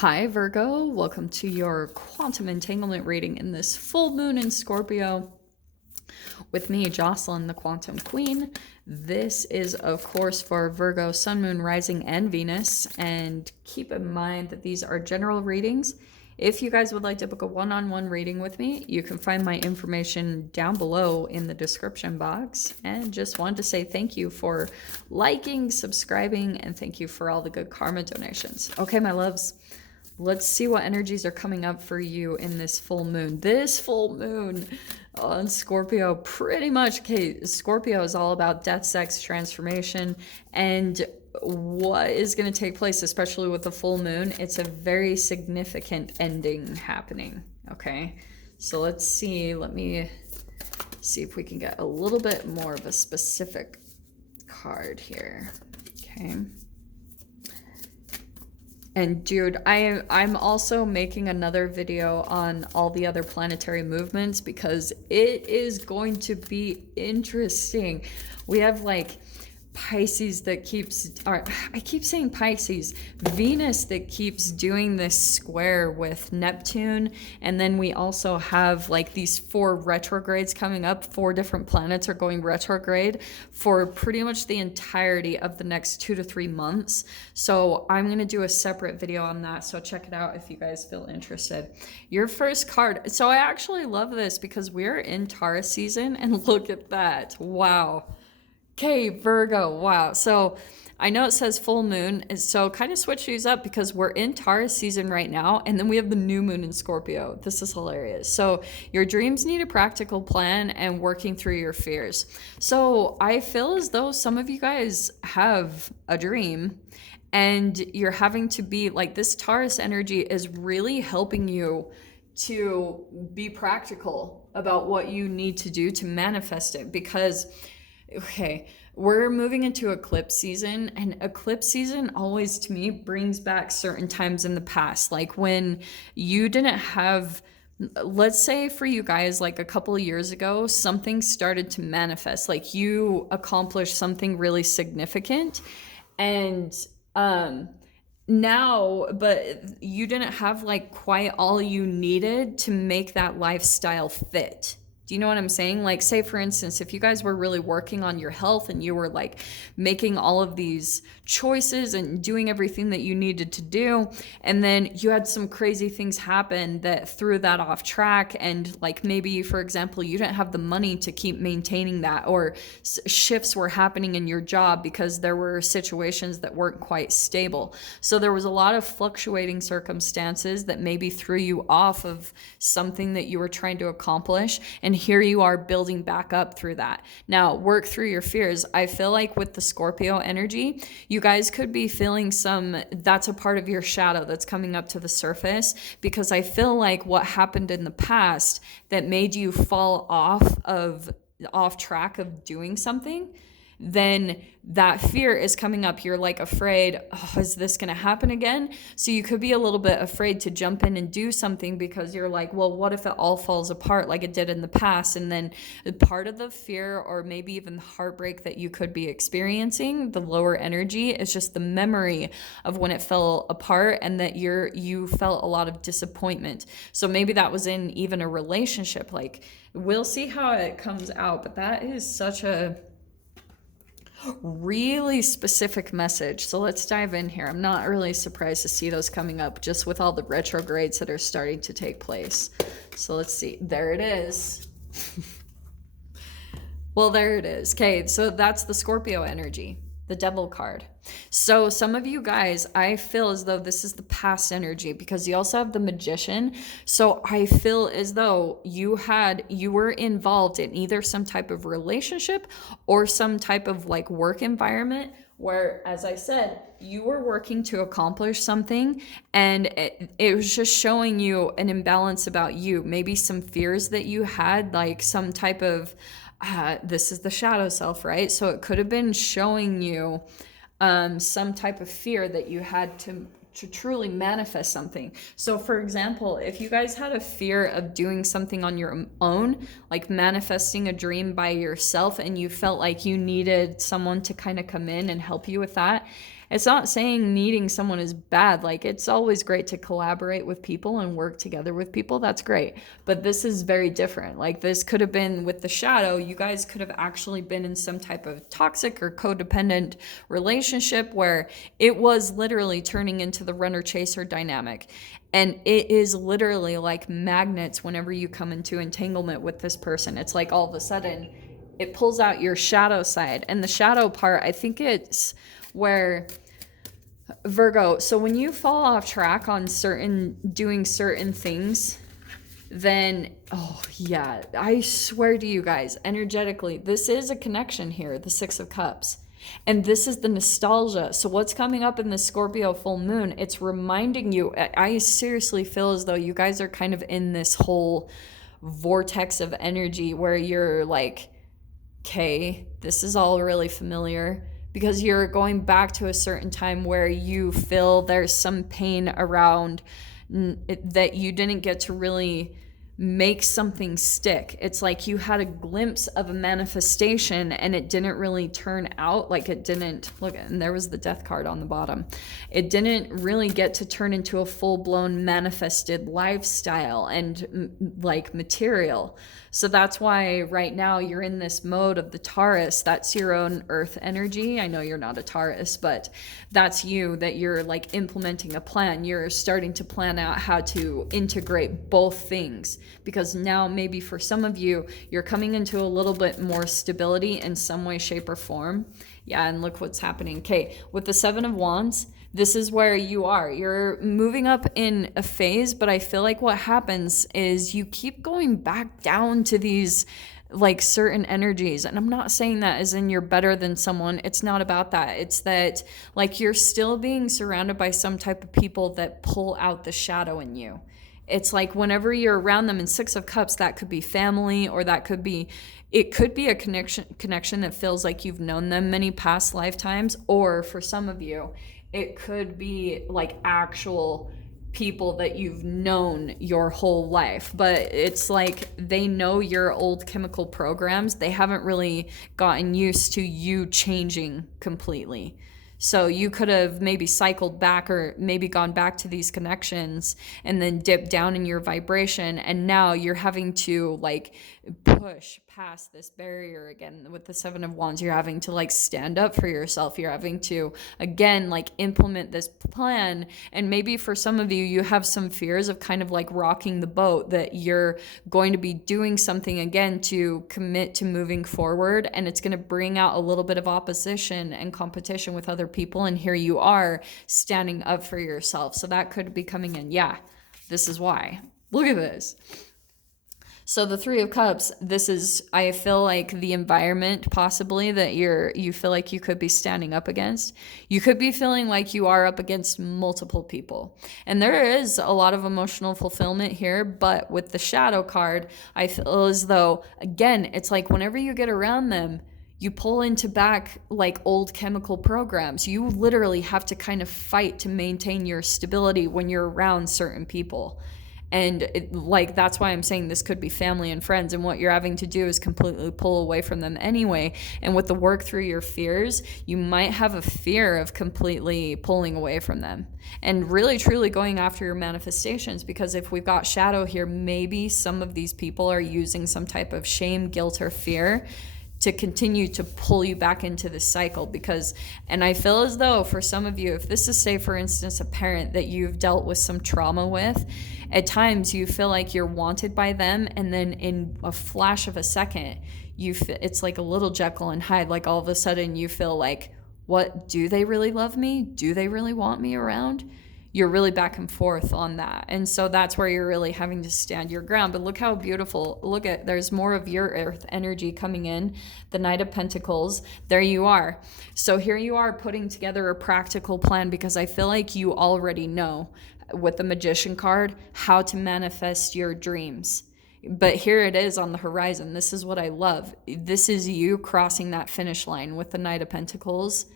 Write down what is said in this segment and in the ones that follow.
Hi Virgo, welcome to your quantum entanglement reading in this full moon in Scorpio with me, Jocelyn, the Quantum Queen. This is, of course, for Virgo, Sun, Moon, Rising, and Venus. And keep in mind that these are general readings. If you guys would like to book a one-on-one reading with me, you can find my information down below in the description box. And just wanted to say thank you for liking, subscribing, and thank you for all the good karma donations. Okay, my loves. Let's see what energies are coming up for you in this full moon. This full moon on Scorpio, pretty much, okay, Scorpio is all about death, sex, transformation, and what is going to take place, especially with the full moon. It's a very significant ending happening, okay? So let's see. Let me see if we can get a little bit more of a specific card here, okay? And dude, I'm also making another video on all the other planetary movements because it is going to be interesting. We have like Pisces that keeps, or I keep saying Pisces, Venus that keeps doing this square with Neptune. And then we also have like these 4 retrogrades coming up. 4 different planets are going retrograde for pretty much the entirety of the next 2 to 3 months. So I'm going to do a separate video on that. So check it out if you guys feel interested. Your first card. So I actually love this because we're in Taurus season and look at that. Wow. Okay, Virgo, wow. So I know it says full moon, so kind of switch these up because we're in Taurus season right now, and then we have the new moon in Scorpio. This is hilarious. So your dreams need a practical plan and working through your fears. So I feel as though some of you guys have a dream and you're having to be like, this Taurus energy is really helping you to be practical about what you need to do to manifest it because okay, we're moving into eclipse season, and eclipse season always to me brings back certain times in the past, like when you didn't have, let's say for you guys, like a couple of years ago, something started to manifest, like you accomplished something really significant, and now, but you didn't have like quite all you needed to make that lifestyle fit. Do you know what I'm saying? Like, say, for instance, if you guys were really working on your health and you were like making all of these choices and doing everything that you needed to do, and then you had some crazy things happen that threw that off track, and like maybe, for example, you didn't have the money to keep maintaining that, or shifts were happening in your job because there were situations that weren't quite stable. So there was a lot of fluctuating circumstances that maybe threw you off of something that you were trying to accomplish, and here you are building back up through that. Now, work through your fears. I feel like with the Scorpio energy, you guys could be feeling that's a part of your shadow that's coming up to the surface, because I feel like what happened in the past that made you fall off track of doing something, then that fear is coming up. You're like afraid, oh, is this going to happen again? So you could be a little bit afraid to jump in and do something because you're like, well, what if it all falls apart like it did in the past? And then part of the fear, or maybe even the heartbreak that you could be experiencing, the lower energy, is just the memory of when it fell apart and that you felt a lot of disappointment. So maybe that was in even a relationship. Like, we'll see how it comes out, but that is such a really specific message. So let's dive in here. I'm not really surprised to see those coming up just with all the retrogrades that are starting to take place. So let's see. There it is. Well, there it is. Okay, so that's the Scorpio energy, the Devil card. So some of you guys, I feel as though this is the past energy because you also have the Magician. So I feel as though you were involved in either some type of relationship or some type of like work environment where, as I said, you were working to accomplish something, and it was just showing you an imbalance about you, maybe some fears that you had, like some type of this is the shadow self, right? So it could have been showing you some type of fear that you had to truly manifest something. So for example, if you guys had a fear of doing something on your own, like manifesting a dream by yourself, and you felt like you needed someone to kind of come in and help you with that, It's not saying meeting someone is bad. Like, it's always great to collaborate with people and work together with people. That's great. But this is very different. Like, this could have been with the shadow. You guys could have actually been in some type of toxic or codependent relationship where it was literally turning into the runner chaser dynamic. And it is literally like magnets whenever you come into entanglement with this person. It's like all of a sudden it pulls out your shadow side. And the shadow part, I think it's where Virgo, so when you fall off track on doing certain things, then, oh yeah, I swear to you guys, energetically, this is a connection here, the Six of Cups. And this is the nostalgia. So what's coming up in the Scorpio full moon, it's reminding you, I seriously feel as though you guys are kind of in this whole vortex of energy where you're like, okay, this is all really familiar, because you're going back to a certain time where you feel there's some pain around that you didn't get to really make something stick. It's like you had a glimpse of a manifestation and it didn't really turn out, like it didn't, look, and there was the death card on the bottom. It didn't really get to turn into a full-blown manifested lifestyle and like material. So that's why right now you're in this mode of the Taurus. That's your own earth energy. I know you're not a Taurus, but that's you, that you're like implementing a plan. You're starting to plan out how to integrate both things, because now maybe for some of you, you're coming into a little bit more stability in some way, shape, or form. Yeah, and look what's happening. Okay, with the Seven of Wands, this is where you are. You're moving up in a phase, but I feel like what happens is you keep going back down to these like certain energies. And I'm not saying that as in you're better than someone. It's not about that. It's that like you're still being surrounded by some type of people that pull out the shadow in you. It's like whenever you're around them in Six of Cups, that could be family, or that could be, it could be a connection that feels like you've known them many past lifetimes, or for some of you, it could be like actual people that you've known your whole life, but it's like they know your old chemical programs. They haven't really gotten used to you changing completely. So you could have maybe cycled back, or maybe gone back to these connections and then dipped down in your vibration. And now you're having to like push past this barrier again. With the Seven of Wands, you're having to like stand up for yourself. You're having to, again, like implement this plan. And maybe for some of you, you have some fears of kind of like rocking the boat, that you're going to be doing something again to commit to moving forward. And it's going to bring out a little bit of opposition and competition with other people. And here you are standing up for yourself. So that could be coming in. Yeah, this is why. Look at this. So the Three of Cups, this is, I feel like, the environment possibly that you feel like you could be standing up against. You could be feeling like you are up against multiple people. And there is a lot of emotional fulfillment here, but with the Shadow card, I feel as though, again, it's like whenever you get around them, you pull into back like old chemical programs. You literally have to kind of fight to maintain your stability when you're around certain people. And like that's why I'm saying this could be family and friends, and what you're having to do is completely pull away from them anyway. And with the work through your fears, you might have a fear of completely pulling away from them and really truly going after your manifestations. Because if we've got shadow here, maybe some of these people are using some type of shame, guilt, or fear to continue to pull you back into this cycle. Because, and I feel as though for some of you, if this is, say for instance, a parent that you've dealt with some trauma with, at times you feel like you're wanted by them, and then in a flash of a second, it's like a little Jekyll and Hyde. Like all of a sudden you feel like, what, do they really love me? Do they really want me around? You're really back and forth on that. And so that's where you're really having to stand your ground. But look how beautiful, look at, there's more of your earth energy coming in, the Knight of Pentacles. There you are. So here you are putting together a practical plan, because I feel like you already know with the Magician card how to manifest your dreams. But here it is on the horizon. This is what I love. This is you crossing that finish line with the Knight of Pentacles.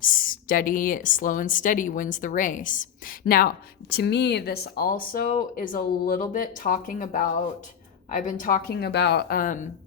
Steady, slow and steady wins the race. Now, to me, this also is a little bit talking about I've been talking about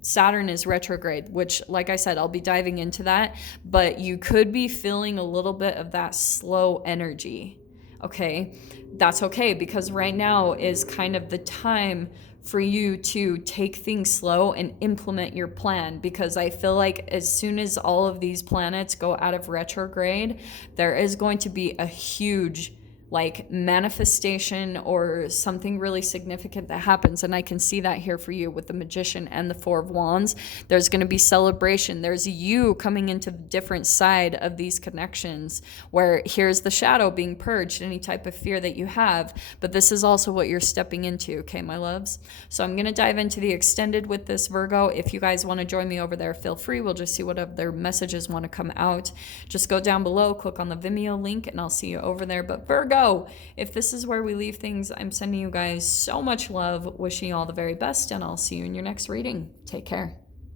Saturn is retrograde, which, like I said, I'll be diving into that. But you could be feeling a little bit of that slow energy. Okay, that's okay, because right now is kind of the time for you to take things slow and implement your plan, because I feel like as soon as all of these planets go out of retrograde, there is going to be a huge like manifestation or something really significant that happens. And I can see that here for you with the Magician and the Four of Wands. There's going to be celebration. There's you coming into the different side of these connections, where here's the shadow being purged, any type of fear that you have. But this is also what you're stepping into, okay, my loves? So I'm going to dive into the extended with this, Virgo. If you guys want to join me over there, feel free. We'll just see what other messages want to come out. Just go down below, click on the Vimeo link, and I'll see you over there. But Virgo, if this is where we leave things, I'm sending you guys so much love, wishing you all the very best, and I'll see you in your next reading. Take care.